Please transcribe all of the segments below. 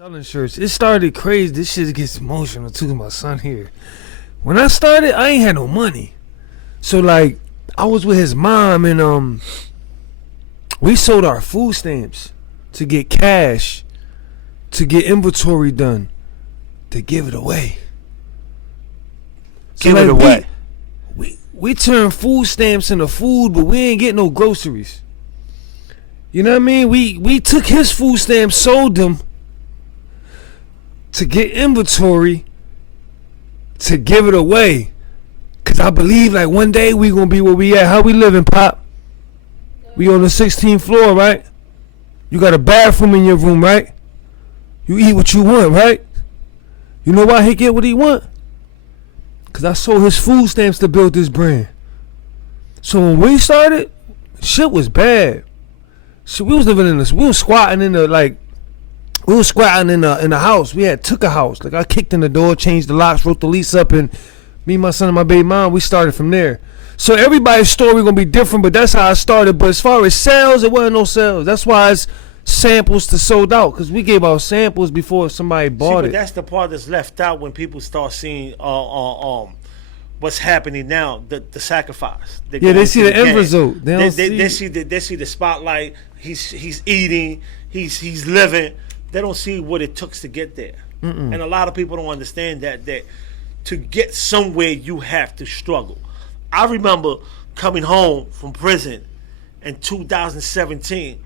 Selling shirts. It started crazy. This shit gets emotional too. My son here. When I started, I ain't had no money. So like, I was with his mom and we sold our food stamps to get cash, to get inventory done, to give it away. So Give it away. We turn food stamps into food, but we ain't get no groceries. You know what I mean? We took his food stamps, sold them to get inventory, to give it away. Cause I believe like one day we gonna be where we at. How we living, Pop? We on the 16th floor, right? You got a bathroom in your room, right? You eat what you want, right? You know why he get what he want? Cause I sold his food stamps to build this brand. So when we started, shit was bad. So we was living in this. We was squatting in the house. We took a house. Like I kicked in the door, changed the locks, wrote the lease up, and me, my son, and my baby mom, we started from there. So everybody's story gonna be different, but that's how I started. But as far as sales, it wasn't no sales. That's why it's samples to sold out, because we gave out samples before somebody bought it. That's the part that's left out when people start seeing what's happening now, the sacrifice. They see the end result. They see the spotlight. He's eating. He's living. They don't see what it took to get there. And a lot of people don't understand that to get somewhere you have to struggle. I remember coming home from prison in 2017,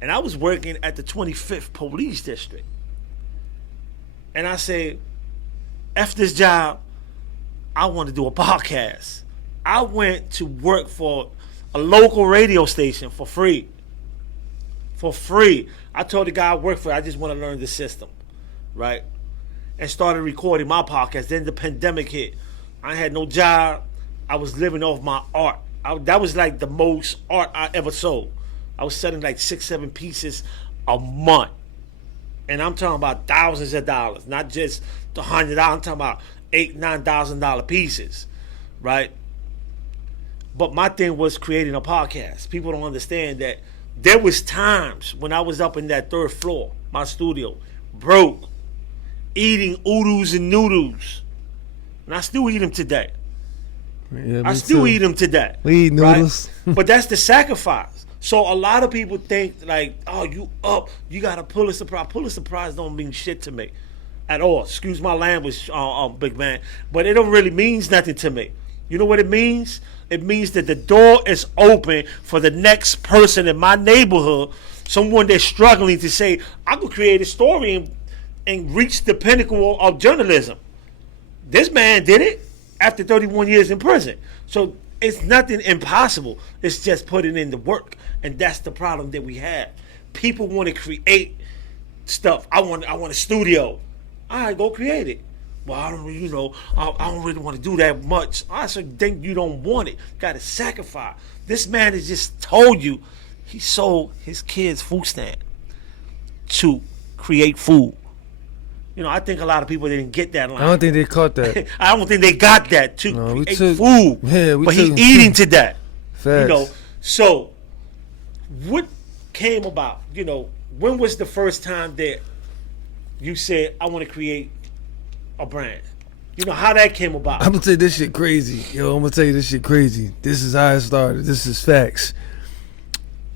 and I was working at the 25th Police District. And I said, F this job, I want to do a podcast. I went to work for a local radio station for free. For free. I told the guy I work for, I just want to learn the system, right? And started recording my podcast. Then the pandemic hit. I had no job. I was living off my art. That was like the most art I ever sold. I was selling like 6-7 pieces a month. And I'm talking about thousands of dollars, not just the $100. I'm talking about $8,000-$9,000 pieces, right? But my thing was creating a podcast. People don't understand that there was times when I was up in that third floor, my studio, broke, eating oodles and noodles. And I still eat them today. Yeah, I still eat them today. We eat noodles. Right? But that's the sacrifice. So a lot of people think like, oh, you got a Pulitzer Prize. Pulitzer Prize don't mean shit to me at all. Excuse my language, big man. But it don't really means nothing to me. You know what it means? It means that the door is open for the next person in my neighborhood, someone that's struggling to say, I could create a story and reach the pinnacle of journalism. This man did it after 31 years in prison. So it's nothing impossible. It's just putting in the work. And that's the problem that we have. People want to create stuff. I want a studio. All right, go create it. Well, I don't really want to do that much. I said, think you don't want it. Got to sacrifice. This man has just told you he sold his kids' food stamp to create food. You know, I think a lot of people didn't get that line. I don't think they caught that. I don't think they got that to create food. Yeah, but he's eating to that. Facts. You know, so what came about? You know, when was the first time that you said, I want to create a brand? You know, how that came about? I'm gonna tell you this shit crazy. I'm gonna tell you this shit crazy. This is how it started. This is facts.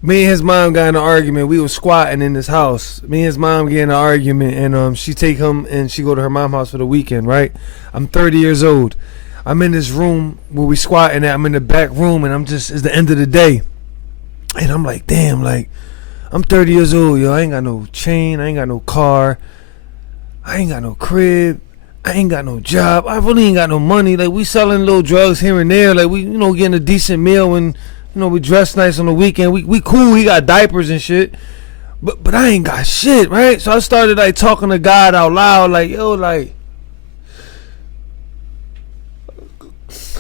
Me and his mom got in an argument. We was squatting in this house. Me and his mom get in an argument, and she take him and she go to her mom's house for the weekend, right? I'm 30 years old. I'm in this room where we squatting at. I'm in the back room, and it's the end of the day. And I'm like, damn, like, I'm 30 years old, yo. I ain't got no chain. I ain't got no car. I ain't got no crib. I ain't got no job. I really ain't got no money. Like, we selling little drugs here and there. Like, we, getting a decent meal and, we dress nice on the weekend. We cool. We got diapers and shit. But I ain't got shit, right? So I started, like, talking to God out loud. Like, yo, like,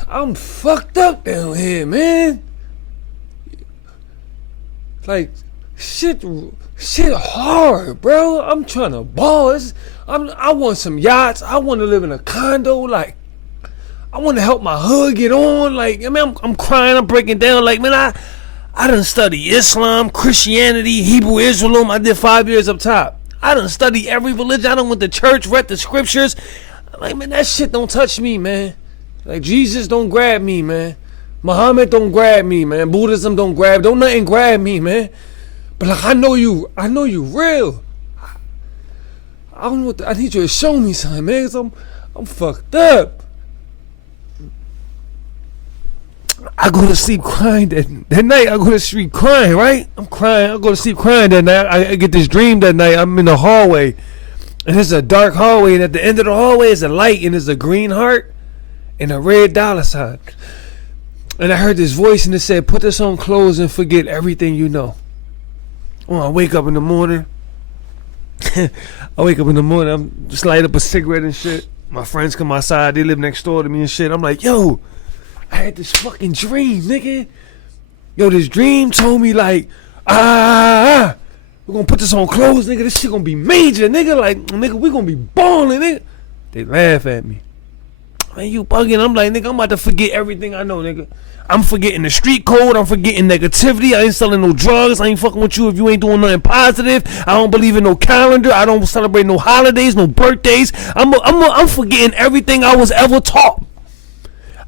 I'm fucked up down here, man. Like, shit hard, bro. I'm trying to ball. I want some yachts. I want to live in a condo. Like, I want to help my hood get on. Like, I mean, I'm crying. I'm breaking down. Like, man, I done studied Islam, Christianity, Hebrew Israelism. I did 5 years up top. I done studied every religion. I done went to church, read the scriptures. I'm like, man, that shit don't touch me, man. Like, Jesus don't grab me, man. Muhammad don't grab me, man. Buddhism don't nothing grab me, man. But like, I know you real. I don't know I need you to show me something, man, 'cause I'm fucked up. I go to sleep crying that night. I go to sleep crying, right? I'm crying. I go to sleep crying that night. I get this dream that night. I'm in the hallway, and it's a dark hallway, and at the end of the hallway is a light, and there's a green heart and a red dollar sign. And I heard this voice, and it said, "Put this on clothes and forget everything you know." Well, I wake up in the morning. I'm just light up a cigarette and shit. My friends come outside. They live next door to me and shit. I'm like, yo, I had this fucking dream, nigga. Yo, this dream told me like, we're gonna put this on clothes, nigga. This shit gonna be major, nigga. Like, nigga, we gonna be balling, nigga. They laugh at me. Man, you bugging. I'm like, nigga, I'm about to forget everything I know, nigga. I'm forgetting the street code. I'm forgetting negativity. I ain't selling no drugs. I ain't fucking with you if you ain't doing nothing positive. I don't believe in no calendar. I don't celebrate no holidays, no birthdays. I'm forgetting everything I was ever taught.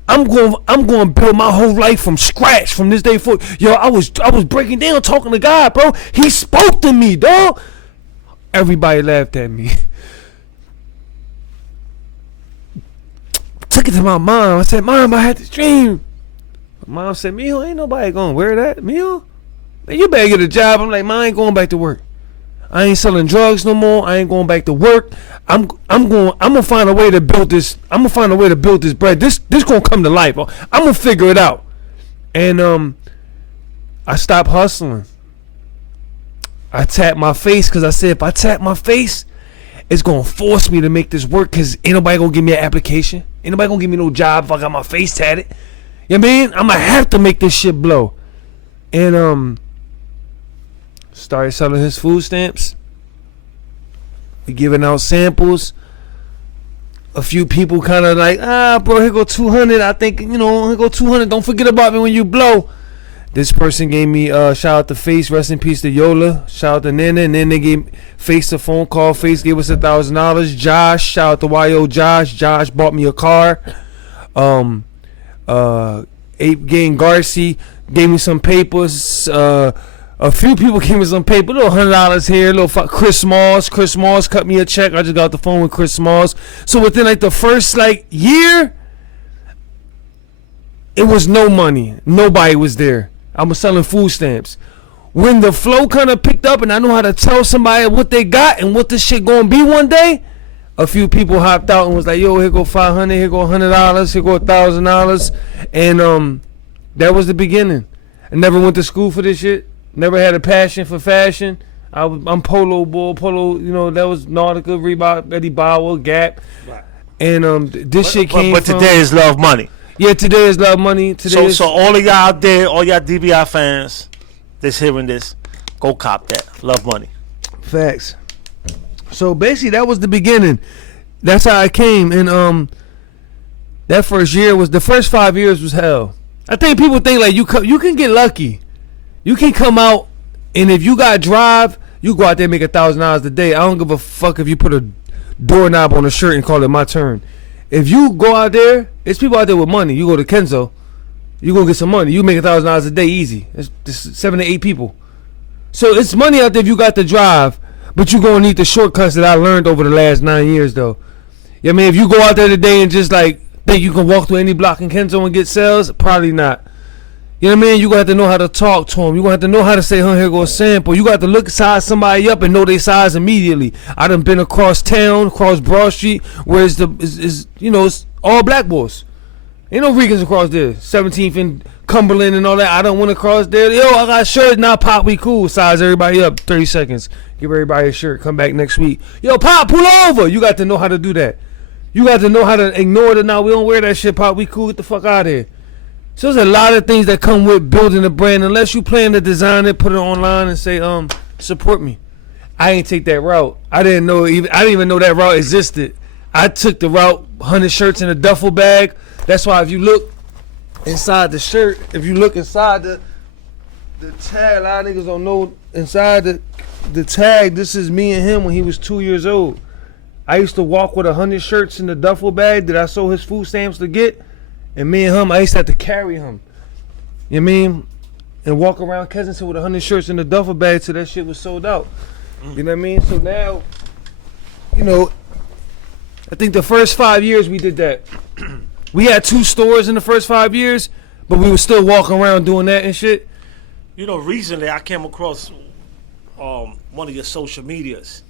I'm going to build my whole life from scratch from this day forward. Yo, I was breaking down talking to God, bro. He spoke to me, dog. Everybody laughed at me. Took it to my mom. I said, Mom, I had this dream. My mom said, Mijo, ain't nobody gonna wear that. Mijo, man, you better get a job. I'm like, Mom, I ain't going back to work. I ain't selling drugs no more. I ain't going back to work. I'm gonna find a way to build this. I'm gonna find a way to build this bread. This gonna come to life. I'm gonna figure it out. And I stopped hustling. I tapped my face because I said, if I tap my face, it's gonna force me to make this work because ain't nobody gonna give me an application. Ain't nobody gonna give me no job if I got my face tatted. You know what I mean? I'm gonna have to make this shit blow. And started selling his food stamps. We giving out samples. A few people kind of like, bro, here go 200. I think, here go 200. Don't forget about me when you blow. This person gave me shout out to Face, rest in peace to Yola. Shout out to Nana, and then they gave Face a phone call. Face gave us $1,000. Josh, shout out to YO Josh. Josh bought me a car. Ape Gang Garcia gave me some papers. A few people gave me some paper, a little $100 here, Chris Smalls cut me a check. I just got off the phone with Chris Smalls. So within like the first year, it was no money. Nobody was there. I was selling food stamps. When the flow kind of picked up and I know how to tell somebody what they got and what this shit gonna be one day, a few people hopped out and was like, yo, here go 500, here go $100, here go $1,000. And that was the beginning. I never went to school for this shit. Never had a passion for fashion. I'm Polo, that was Nautica, Reebok, Eddie Bauer, Gap. Right. And shit came but today is Love Money. Yeah, today is Love Money. So all of y'all out there, all y'all DBI fans that's hearing this, go cop that. Love Money. Facts. So basically that was the beginning. That's how I came. And that first year the first 5 years was hell. I think people think like you can get lucky. You can come out, and if you got drive, you go out there and make $1,000 a day. I don't give a fuck if you put a doorknob on a shirt and call it my turn. If you go out there, it's people out there with money. You go to Kenzo, you gonna get some money. You make $1,000 a day easy. It's 7 to 8 people. So it's money out there if you got the drive, but you gonna need the shortcuts that I learned over the last 9 years though. Yeah, I mean, if you go out there today and just like think you can walk through any block in Kenzo and get sales, probably not. You know what I mean? You gonna have to know how to talk to them. You gonna have to know how to say, here go a sample. You got to look size somebody up and know their size immediately. I done been across town, across Broad Street, where it's all black boys. Ain't no Ricans across there. 17th and Cumberland and all that. I done went across there. Yo, I got shirts. Now Pop, we cool. Size everybody up. 30 seconds. Give everybody a shirt. Come back next week. Yo, Pop, pull over. You got to know how to do that. You got to know how to ignore it. Now we don't wear that shit, Pop. We cool. Get the fuck out of here. So there's a lot of things that come with building a brand. Unless you plan to design it, put it online, and say, support me. I ain't take that route. I didn't even know that route existed. I took the route 100 shirts in a duffel bag. That's why if you look inside the shirt, if you look inside the tag, a lot of niggas don't know inside the tag, this is me and him when he was 2 years old. I used to walk with 100 shirts in the duffel bag that I sold his food stamps to get. And me and him, I used to have to carry him. You know what I mean? And walk around Kensington with 100 shirts in the duffel bag till that shit was sold out. You know what I mean? So now, you know, I think the first 5 years we did that. We had 2 stores in the first 5 years, but we were still walking around doing that and shit. You know, recently I came across one of your social medias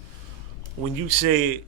when you say